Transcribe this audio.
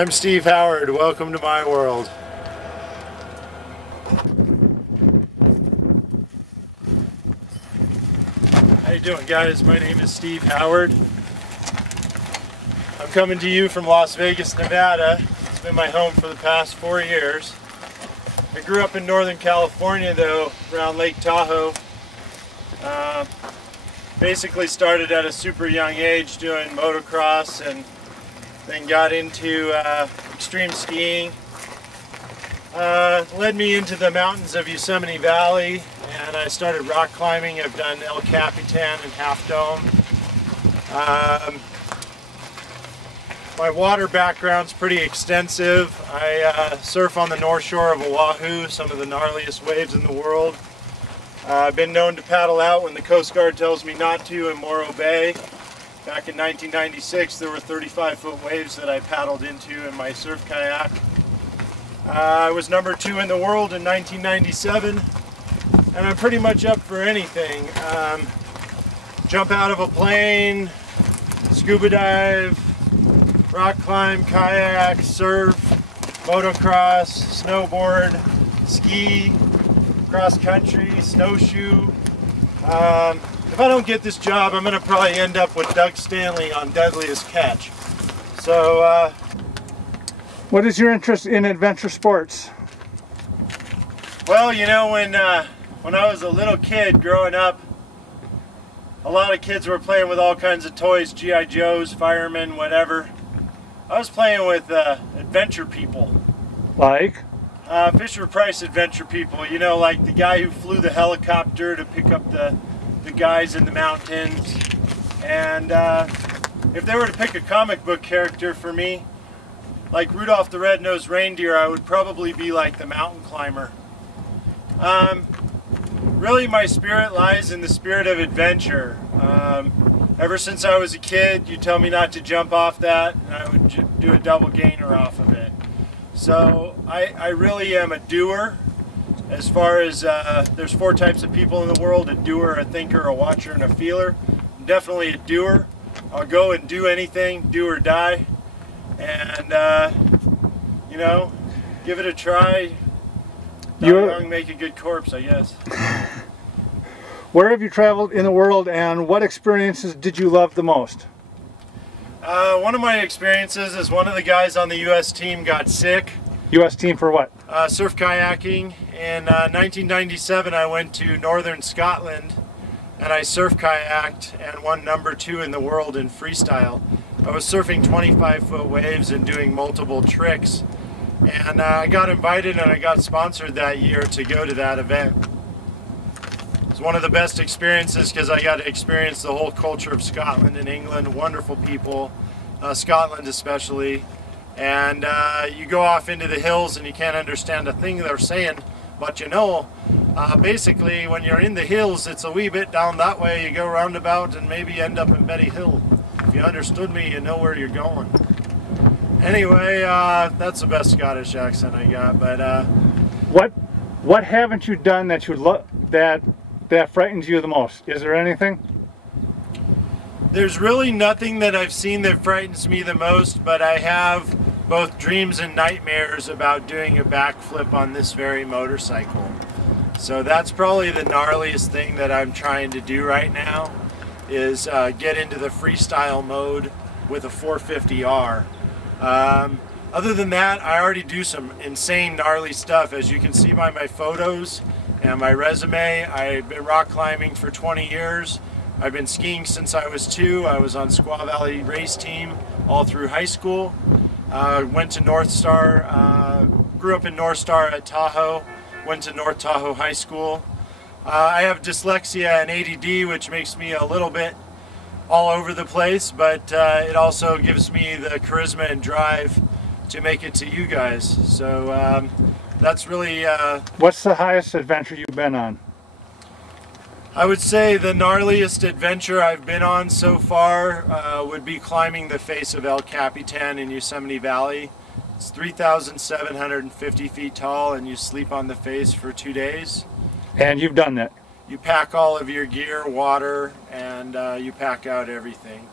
I'm Steve Howard. Welcome to my world. How you doing, guys? My name is Steve Howard. I'm coming to you from Las Vegas, Nevada. It's been my home for the past 4 years. I grew up in Northern California, though, around Lake Tahoe. Basically started at a super young age doing motocross, and then got into extreme skiing. Led me into the mountains of Yosemite Valley, and I started rock climbing. I've done El Capitan and Half Dome. My water background's pretty extensive. I surf on the North Shore of Oahu, some of the gnarliest waves in the world. I've been known to paddle out when the Coast Guard tells me not to in Morro Bay. Back in 1996, there were 35-foot waves that I paddled into in my surf kayak. I was number 2 in the world in 1997, and I'm pretty much up for anything. Jump out of a plane, scuba dive, rock climb, kayak, surf, motocross, snowboard, ski, cross country, snowshoe. If I don't get this job, I'm going to probably end up with Doug Stanley on Deadliest Catch. So, what is your interest in adventure sports? Well, you know, when I was a little kid growing up, a lot of kids were playing with all kinds of toys, G.I. Joes, firemen, whatever. I was playing with adventure people. Like? Fisher-Price adventure people, you know, like the guy who flew the helicopter to pick up the guys in the mountains. And if they were to pick a comic book character for me, like Rudolph the Red-Nosed Reindeer, I would probably be like the mountain climber. Really, my spirit lies in the spirit of adventure. Ever since I was a kid, you tell me not to jump off that, and I would do a double gainer off of it. So I really am a doer. As far as there's 4 types of people in the world: a doer, a thinker, a watcher, and a feeler. I'm definitely a doer. I'll go and do anything, do or die, and you know, give it a try. Die young, make a good corpse, I guess. Where have you traveled in the world, and what experiences did you love the most? One of my experiences is one of the guys on the U.S. team got sick. U.S. team for what? Surf kayaking. In 1997, I went to northern Scotland, and I surf kayaked and won number 2 in the world in freestyle. I was surfing 25-foot waves and doing multiple tricks, and I got invited and I got sponsored that year to go to that event. It was one of the best experiences because I got to experience the whole culture of Scotland and England. Wonderful people, Scotland especially. And you go off into the hills and you can't understand a thing they're saying, but you know, basically when you're in the hills, it's a wee bit down that way. You go roundabout and maybe end up in Betty Hill. If you understood me, you know where you're going. Anyway, that's the best Scottish accent I got. But what haven't you done that you that frightens you the most? Is there anything? There's really nothing that I've seen that frightens me the most, but I have both dreams and nightmares about doing a backflip on this very motorcycle. So that's probably the gnarliest thing that I'm trying to do right now, is get into the freestyle mode with a 450R. Other than that, I already do some insane gnarly stuff. As you can see by my photos and my resume, I've been rock climbing for 20 years. I've been skiing since I was 2. I was on Squaw Valley race team all through high school. Went to North Star, grew up in North Star at Tahoe, went to North Tahoe High School. I have dyslexia and ADD, which makes me a little bit all over the place, but it also gives me the charisma and drive to make it to you guys. So that's really... What's the highest adventure you've been on? I would say the gnarliest adventure I've been on so far would be climbing the face of El Capitan in Yosemite Valley. It's 3,750 feet tall, and you sleep on the face for 2 days. And you've done that? You pack all of your gear, water, and you pack out everything.